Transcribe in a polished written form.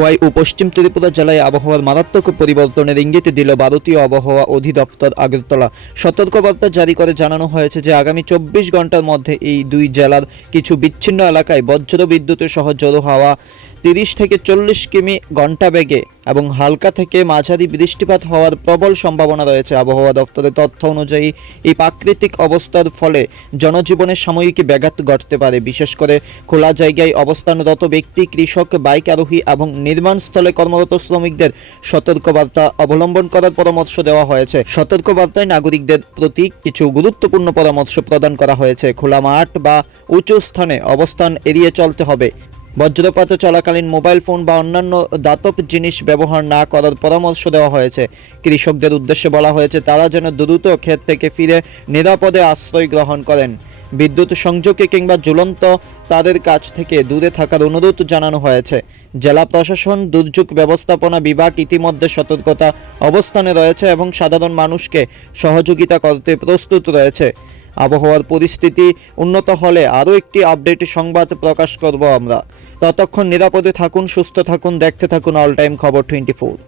খোয়াই ও পশ্চিম ত্রিপুরা জেলায় আবহাওয়ার মারাত্মক পরিবর্তনের ইঙ্গিত দিল ভারতীয় আবহাওয়া অধিদপ্তর আগরতলা। সতর্কবার্তা জারি করে জানানো হয়েছে যে আগামী 24 ঘন্টার মধ্যে এই দুই জেলার কিছু বিচ্ছিন্ন এলাকায় বজ্র বিদ্যুৎ সহ জোরো হাওয়া 30 থেকে 40 কিমি ঘন্টা বেগে এবং হালকা থেকে মাঝারি বৃষ্টিপাত হওয়ার প্রবল সম্ভাবনা রয়েছে। আবহাওয়া দপ্তরের তথ্য অনুযায়ী এই প্রাকৃতিক অবস্থার ফলে জনজীবনের সাময়িক ব্যাঘাত ঘটতে পারে। বিশেষ করে খোলা জায়গায় অবস্থানরত ব্যক্তি, কৃষক, বাইক আরোহী এবং নির্মাণস্থলে কর্মরত শ্রমিকদের সতর্কবার্তা অবলম্বন করার পরামর্শ দেওয়া হয়েছে। সতর্কবার্তায় নাগরিকদের প্রতি কিছু গুরুত্বপূর্ণ পরামর্শ প্রদান করা হয়েছে। খোলা মাঠ বা উঁচু স্থানে অবস্থান এড়িয়ে চলতে হবে। বজ্রপাত চলাকালীন মোবাইল ফোন বা অন্যান্য দাতব জিনিস ব্যবহার না করার পরামর্শ দেওয়া হয়েছে। কৃষকদের উদ্দেশ্যে বলা হয়েছে তারা যেন দ্রুত ক্ষেত থেকে ফিরে নিরাপদে আশ্রয় গ্রহণ করেন। বিদ্যুৎ সংযোগে কিংবা ঝুলন্ত তাদের কাছ থেকে দূরে থাকার অনুরোধ জানানো হয়েছে। জেলা প্রশাসন, দুর্যোগ ব্যবস্থাপনা বিভাগ ইতিমধ্যে সতর্কতা অবস্থানে রয়েছে এবং সাধারণ মানুষকে সহযোগিতা করতে প্রস্তুত রয়েছে। আবহাওয়ার পরিস্থিতি উন্নত হলে আরও একটি আপডেট সংবাদ প্রকাশ করব আমরা। ততক্ষণ নিরাপদে থাকুন, সুস্থ থাকুন, দেখতে থাকুন অল টাইম খবর 24।